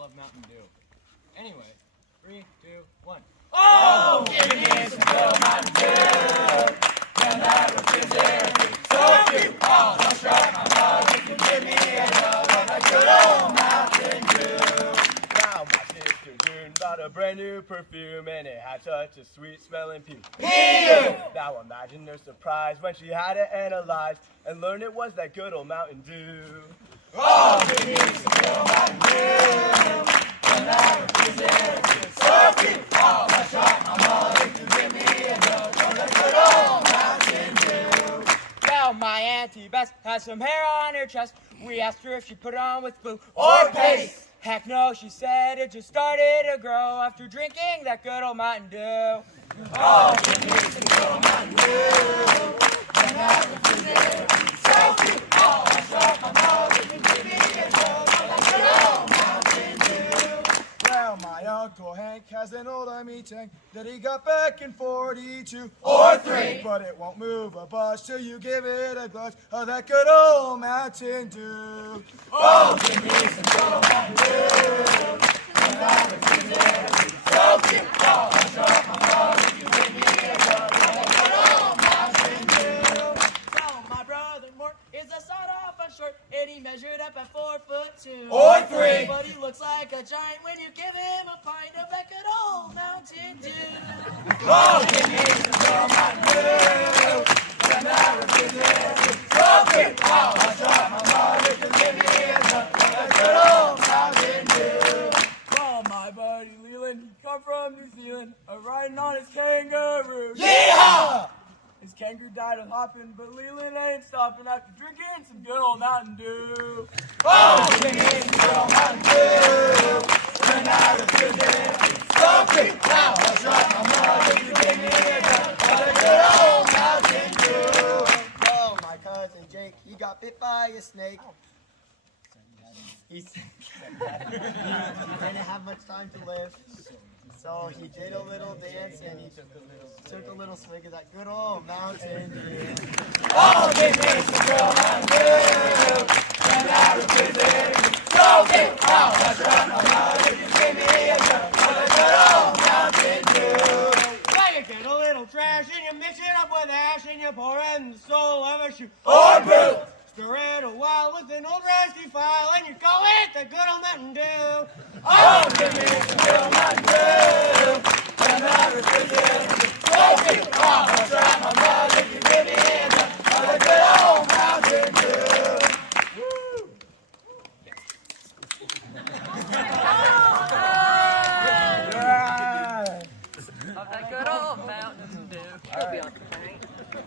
love Mountain Dew. Anyway, 3, 2, 1. Oh, give me some good Mountain Dew. Then that refrigerator so cute. Oh, don't strike my mug if you give me another good old Mountain Dew. Now my sister June bought a brand new perfume and it had such a sweet smelling pee. Now imagine her surprise when she had it analyzed and learned it was that good old Mountain Dew. Oh, give me some good Mountain Dew. Then that refrigerator so cute. Oh, don't strike my mug if you give me another good old Mountain Dew. Well, my Auntie Bess has some hair on her chest. We asked her if she put it on with glue Or paste. Heck no, she said it just started to grow after drinking that good old Mountain Dew. Oh, give me some good Mountain Dew. Then that refrigerator so cute. Oh, don't strike my mug if you give me another good old Mountain Dew. Well, my Uncle Hank has an old army tank that he got back in 42. Or 3. But it won't move a budge till you give it a glutch of that good old Mountain Dew. Oh, give me some good Mountain Dew. Then that refrigerator so cute. Oh, don't strike my mug if you give me another good old Mountain Dew. So my brother Mort is a sawed-off and short, and he measured up at 4'2". Or 3. But he looks like a giant when you give him a pint of that good old Mountain Dew. Oh, give me some good Mountain Dew. Then that refrigerator so cute. Oh, don't strike my mug if you give me another good old Mountain Dew. Well, my buddy Leland, he come from New Zealand, riding on his kangaroo. Yeehaw! His kangaroo died of hopping, but Leland ain't stopping after drinking some good old Mountain Dew. Oh, give me some good Mountain Dew. Then that refrigerator so cute. Now I'll strike my mug if you give me another good old Mountain Dew. Oh, my cousin Jake, he got bit by a snake. He didn't have much time to live. So he did a little dance and he took a little swig of that good old Mountain Dew. Oh, give me some good Mountain Dew. Then that refrigerator so cute. Oh, I'll strike my mug if you give me another good old Mountain Dew. Well, you get a little trash and you mix it up with ash and you pour it in the soul of a shoe. Or brew. Stir it a while with an old rusty file and you call it the good old Mountain Dew. Oh, give me some good Mountain Dew. Then that refrigerator so cute. Oh, I'll strike my mug if you give me another good old Mountain Dew. Of that good old Mountain Dew. I'll be on the train.